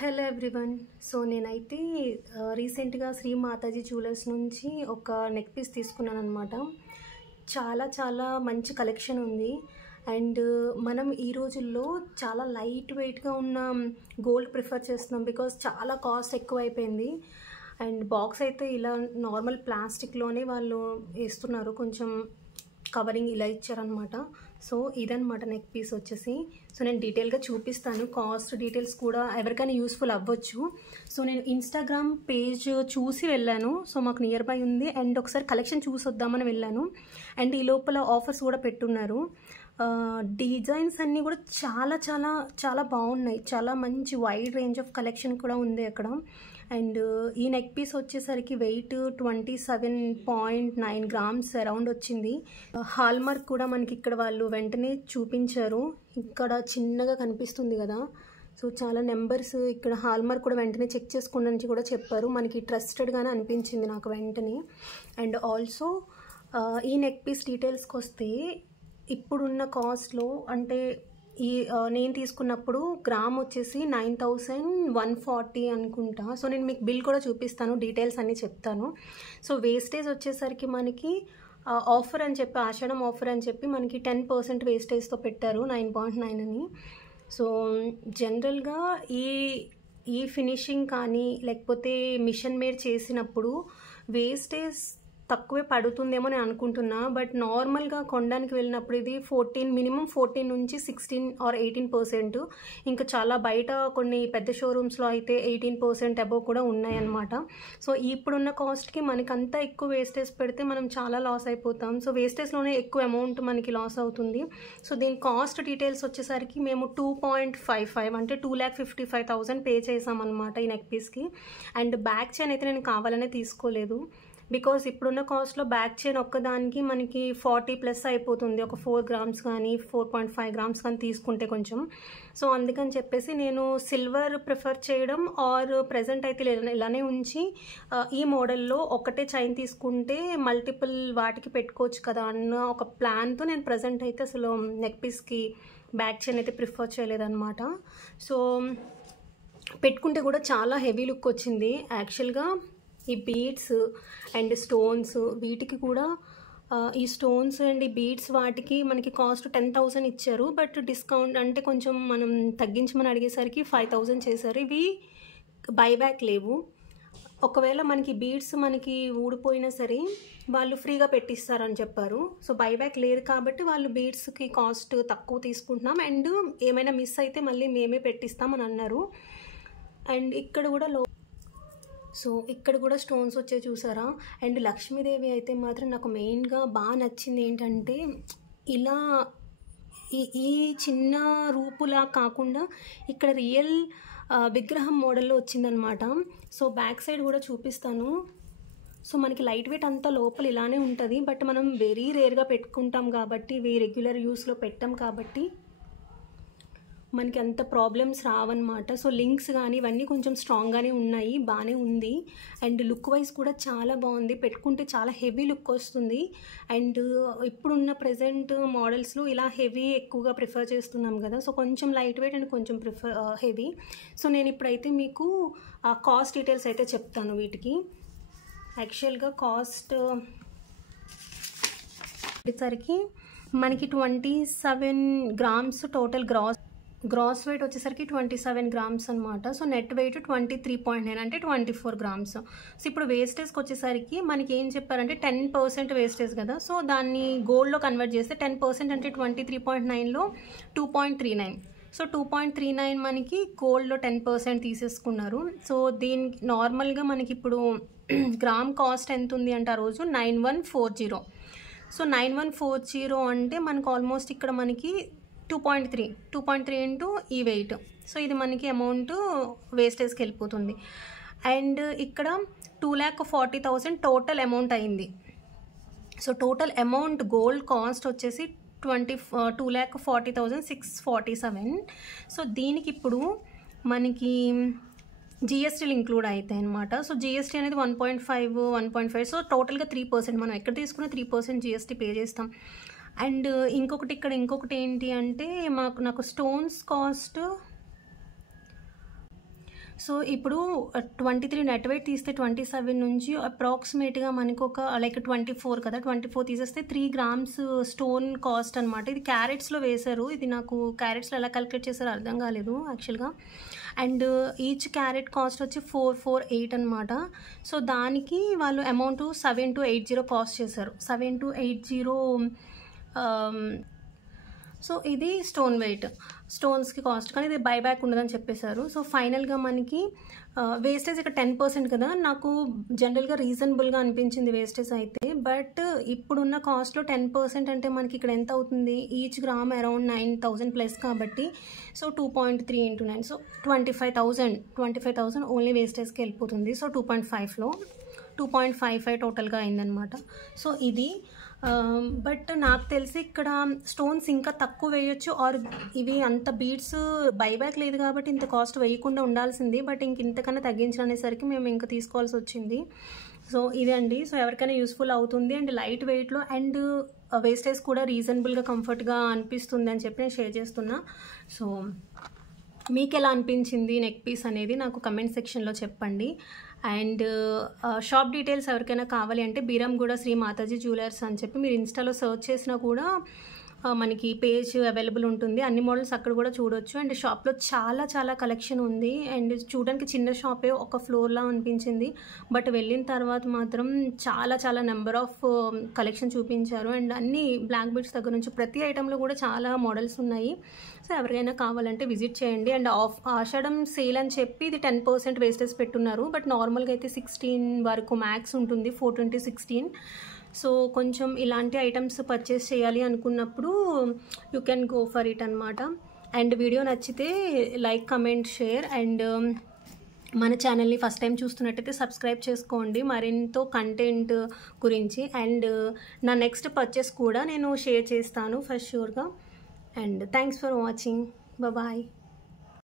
Hello everyone. So నేనైతే రీసెంట్గా Shri Mataji jewellers నుంచి ఒక నెక్ పీస్ తీసుకున్నాను అనమాట. చాలా చాలా మంచి కలెక్షన్ ఉంది. అండ్ మనం ఈ రోజుల్లో చాలా లైట్ వెయిట్గా ఉన్న గోల్డ్ ప్రిఫర్ చేస్తున్నాం బికాజ్ చాలా కాస్ట్ ఎక్కువ అయిపోయింది. అండ్ బాక్స్ అయితే ఇలా నార్మల్ ప్లాస్టిక్లోనే వాళ్ళు వేస్తున్నారు, కొంచెం కవరింగ్ ఇలా ఇచ్చారనమాట. సో ఇదనమాట నెక్ పీస్ వచ్చేసి. సో నేను డీటెయిల్గా చూపిస్తాను, కాస్ట్ డీటెయిల్స్ కూడా ఎవరికైనా యూస్ఫుల్ అవ్వచ్చు. సో నేను ఇన్స్టాగ్రామ్ పేజ్ చూసి వెళ్ళాను. సో మాకు నియర్ బై ఉంది అండ్ ఒకసారి కలెక్షన్ చూసి వద్దామని వెళ్ళాను. అండ్ ఈ లోపల ఆఫర్స్ కూడా పెట్టున్నారు. డిజైన్స్ అన్నీ కూడా చాలా చాలా చాలా బాగున్నాయి. చాలా మంచి వైడ్ రేంజ్ ఆఫ్ కలెక్షన్ కూడా ఉంది అక్కడ. అండ్ ఈ నెక్ పీస్ వచ్చేసరికి వెయిట్ 27.9 గ్రామ్స్ అరౌండ్ వచ్చింది. హాల్ మార్క్ కూడా మనకి ఇక్కడ వాళ్ళు వెంటనే చూపించారు. ఇక్కడ చిన్నగా కనిపిస్తుంది కదా, సో చాలా నెంబర్స్ ఇక్కడ హాల్ మార్క్ కూడా వెంటనే చెక్ చేసుకోండి కూడా చెప్పారు. మనకి ట్రస్టెడ్గానే అనిపించింది నాకు వెంటనే. అండ్ ఆల్సో ఈ నెక్ పీస్ డీటెయిల్స్కి వస్తే ఇప్పుడున్న కాస్ట్లో అంటే నేను తీసుకున్నప్పుడు గ్రామ్ వచ్చేసి 9,140 అనుకుంటా. సో నేను మీకు బిల్ కూడా చూపిస్తాను, డీటెయిల్స్ అన్నీ చెప్తాను. సో వేస్టేజ్ వచ్చేసరికి మనకి ఆఫర్ అని చెప్పి, ఆషాఢం ఆఫర్ అని చెప్పి మనకి 10% వేస్టేజ్తో పెట్టారు, 9.9 అని. సో జనరల్గా ఈ ఫినిషింగ్ కానీ లేకపోతే మిషన్ మేడ్ చేసినప్పుడు వేస్టేజ్ తక్కువే పడుతుందేమో నేను అనుకుంటున్నా. బట్ నార్మల్గా కొనడానికి వెళ్ళినప్పుడు ఇది మినిమం 14 నుంచి 16 or 18%. ఇంకా చాలా బయట కొన్ని పెద్ద షోరూమ్స్లో అయితే 18% అబోవ్ కూడా ఉన్నాయన్నమాట. సో ఇప్పుడున్న కాస్ట్కి మనకి అంతా ఎక్కువ వేస్టేజ్ పెడితే మనం చాలా లాస్ అయిపోతాం. సో వేస్టేజ్లోనే ఎక్కువ అమౌంట్ మనకి లాస్ అవుతుంది. సో దీని కాస్ట్ డీటెయిల్స్ వచ్చేసరికి మేము 2.55 అంటే 2,55,000 పే చేసామన్నమాట ఈ నెక్ పీస్కి. అండ్ బ్యాక్ చైన్ అయితే నేను కావాలనే తీసుకోలేదు బికాస్ ఇప్పుడున్న కాస్ట్లో బ్యాక్ చైన్ ఒక్కదానికి మనకి 40+ అయిపోతుంది, ఒక 4 గ్రామ్స్ కానీ 4.5 గ్రామ్స్ కానీ తీసుకుంటే కొంచెం. సో అందుకని చెప్పేసి నేను సిల్వర్ ప్రిఫర్ చేయడం ఆర్ ప్రజెంట్ అయితే ఇలానే ఉంచి ఈ మోడల్లో ఒకటే చైన్ తీసుకుంటే మల్టిపుల్ వాటికి పెట్టుకోవచ్చు కదా అన్న ఒక ప్లాన్తో నేను ప్రజెంట్ అయితే అసలు నెక్ పీస్కి బ్యాక్ చైన్ అయితే ప్రిఫర్ చేయలేదన్నమాట. సో పెట్టుకుంటే కూడా చాలా హెవీ లుక్ వచ్చింది. యాక్చువల్గా ఈ బీడ్స్ అండ్ స్టోన్స్ వీటికి కూడా ఈ స్టోన్స్ అండ్ ఈ బీడ్స్ వాటికి మనకి కాస్ట్ 10,000 ఇచ్చారు. బట్ డిస్కౌంట్ అంటే కొంచెం మనం తగ్గించమని అడిగేసరికి 5,000 చేశారు. ఇవి బైబ్యాక్ లేవు. ఒకవేళ మనకి బీడ్స్ మనకి ఊడిపోయినా సరే వాళ్ళు ఫ్రీగా పెట్టిస్తారని చెప్పారు. సో బైబ్యాక్ లేదు కాబట్టి వాళ్ళు బీడ్స్కి కాస్ట్ తక్కువ తీసుకుంటున్నాం అండ్ ఏమైనా మిస్ అయితే మళ్ళీ మేమే పెట్టిస్తామని అన్నారు. అండ్ ఇక్కడ కూడా ఇక్కడ కూడా స్టోన్స్ వచ్చే చూసారా. అండ్ లక్ష్మీదేవి అయితే మాత్రం నాకు మెయిన్గా బాగా నచ్చింది ఏంటంటే ఇలా ఈ చిన్న రూపులా కాకుండా ఇక్కడ రియల్ విగ్రహం మోడల్లో వచ్చిందనమాట. సో బ్యాక్ సైడ్ కూడా చూపిస్తాను. సో మనకి లైట్ వెయిట్ అంతా లోపల ఇలానే ఉంటుంది. బట్ మనం వెరీ రేర్గా పెట్టుకుంటాం కాబట్టి, రెగ్యులర్ యూస్లో పెట్టాం కాబట్టి మనకి అంత ప్రాబ్లమ్స్ రావన్నమాట. సో లింక్స్ కానీ ఇవన్నీ కొంచెం స్ట్రాంగ్గానే ఉన్నాయి, బాగానే ఉంది. అండ్ లుక్ వైజ్ కూడా చాలా బాగుంది, పెట్టుకుంటే చాలా హెవీ లుక్ వస్తుంది. అండ్ ఇప్పుడున్న ప్రజెంట్ మోడల్స్లో ఇలా హెవీ ఎక్కువగా ప్రిఫర్ చేస్తున్నాం కదా, సో కొంచెం లైట్ వెయిట్ అండ్ కొంచెం హెవీ. సో నేను ఇప్పుడైతే మీకు కాస్ట్ డీటెయిల్స్ అయితే చెప్తాను వీటికి. యాక్చువల్గా కాస్ట్ వచ్చేసరికి మనకి 27 గ్రామ్స్ టోటల్ గ్రాస్ వెయిట్ వచ్చేసరికి 27 గ్రామ్స్ అనమాట. సో నెట్ వెయిట్ 23.9 అంటే 24 గ్రామ్స్. సో ఇప్పుడు వేస్టేజ్కి వచ్చేసరికి మనకి ఏం చెప్పారంటే 10% వేస్టేజ్ కదా, సో దాన్ని గోల్డ్లో కన్వర్ట్ చేస్తే 10% అంటే 23.9లో 2.39. సో 2.39 మనకి గోల్డ్లో 10% తీసేసుకున్నారు. సో దీనికి నార్మల్గా మనకి ఇప్పుడు గ్రామ్ కాస్ట్ ఎంత ఉంది అంటే ఆ రోజు 9140. సో 9140 అంటే మనకు ఆల్మోస్ట్ ఇక్కడ మనకి 2.3 ఇంటూ ఈ వెయిట్. సో ఇది మనకి అమౌంట్ వేస్టేజ్కి వెళ్ళిపోతుంది. అండ్ ఇక్కడ 2,40,000 టోటల్ అమౌంట్ అయింది. So total amount gold cost వచ్చేసి 2,40,647. సో దీనికి ఇప్పుడు మనకి జిఎస్టీలు ఇంక్లూడ్ అవుతాయి అనమాట. సో జిఎస్టీ అనేది 1.5. సో టోటల్గా 3%. మనం ఎక్కడ తీసుకున్న 3% జిఎస్టీ పే చేస్తాం. అండ్ ఇంకొకటి ఏంటి అంటే నాకు స్టోన్స్ కాస్ట్ సో ఇప్పుడు 23 నెట్ వెయిట్ తీస్తే 27 నుంచి అప్రాక్సిమేట్గా మనకు ఒక లైక్ 24 కదా, 24 తీసేస్తే 3 grams స్టోన్ కాస్ట్ అనమాట. ఇది క్యారెట్స్లో వేశారు. ఇది నాకు క్యారెట్స్లో ఎలా క్యాలిక్యులేట్ చేశారో అర్థం కాలేదు యాక్చువల్గా. అండ్ ఈచ్ క్యారెట్ కాస్ట్ వచ్చి 448 అనమాట. సో దానికి వాళ్ళు అమౌంట్ 7280 కాస్ట్ చేశారు. 7280. సో ఇది స్టోన్ వెయిట్, స్టోన్స్కి కాస్ట్, కానీ ఇది బైబ్యాక్ ఉండదని చెప్పేశారు. సో ఫైనల్గా మనకి వేస్టేజ్ ఇక్కడ 10% కదా, నాకు జనరల్గా రీజనబుల్గా అనిపించింది వేస్టేజ్ అయితే. బట్ ఇప్పుడున్న కాస్ట్లో 10% అంటే మనకి ఇక్కడ ఎంత అవుతుంది, ఈచ్ గ్రామ్ అరౌండ్ 9000 ప్లస్ కాబట్టి. సో 2.3 into 9, సో 25,000 ఓన్లీ వేస్టేజ్కి వెళ్ళిపోతుంది. సో 2.5లో 2.55 టోటల్గా అయిందనమాట. సో ఇది బట్ నాకు తెలిసి ఇక్కడ స్టోన్స్ ఇంకా తక్కువ వేయొచ్చు, ఆర్ ఇవి అంత బీడ్స్ బైబ్యాక్ లేదు కాబట్టి ఇంత కాస్ట్ వేయకుండా ఉండాల్సింది. బట్ ఇంతకన్నా తగ్గించనేసరికి మేము ఇంకా తీసుకోవాల్సి వచ్చింది. సో ఇదే అండి. సో ఎవరికైనా యూస్ఫుల్ అవుతుంది అండ్ లైట్ వెయిట్లో అండ్ వేస్టేజ్ కూడా రీజనబుల్గా కంఫర్ట్గా అనిపిస్తుంది అని చెప్పి నేను షేర్ చేస్తున్నా. సో మీకు ఎలా అనిపించింది నెక్ పీస్ అనేది నాకు కమెంట్ సెక్షన్లో చెప్పండి. అండ్ షాప్ డీటెయిల్స్ ఎవరికైనా కావాలి అంటే బీరంగూడ శ్రీ మాతాజీ జ్యువెలర్స్ అని చెప్పి మీరు ఇన్స్టాలో సర్చ్ చేసినా కూడా మనకి పేజ్ అవైలబుల్ ఉంటుంది. అన్ని మోడల్స్ అక్కడ కూడా చూడొచ్చు. అండ్ షాప్లో చాలా కలెక్షన్ ఉంది. అండ్ చూడడానికి చిన్న షాపే, ఒక ఫ్లోర్లా అనిపించింది. బట్ వెళ్ళిన తర్వాత మాత్రం చాలా నెంబర్ ఆఫ్ కలెక్షన్ చూపించారు. అండ్ అన్ని బ్లాక్ బీడ్స్ దగ్గర నుంచి ప్రతి ఐటెంలో కూడా చాలా మోడల్స్ ఉన్నాయి. సో ఎవరికైనా కావాలంటే విజిట్ చేయండి. అండ్ ఆషాఢం సేల్ అని చెప్పి ఇది 10% వేస్టేజ్ పెట్టున్నారు. బట్ నార్మల్గా అయితే 16 వరకు మ్యాక్స్ ఉంటుంది, 420, 16. సో కొంచెం ఇలాంటి ఐటమ్స్ పర్చేస్ చేయాలి అనుకున్నప్పుడు you can go for it అనమాట. అండ్ వీడియో నచ్చితే లైక్, కమెంట్, షేర్. అండ్ మన ఛానల్ని ఫస్ట్ టైం చూస్తున్నట్టయితే సబ్స్క్రైబ్ చేసుకోండి మరెంతో కంటెంట్ గురించి. అండ్ నా నెక్స్ట్ పర్చేస్ కూడా నేను షేర్ చేస్తాను ఫర్ ష్యూర్గా. And thanks for watching. Bye.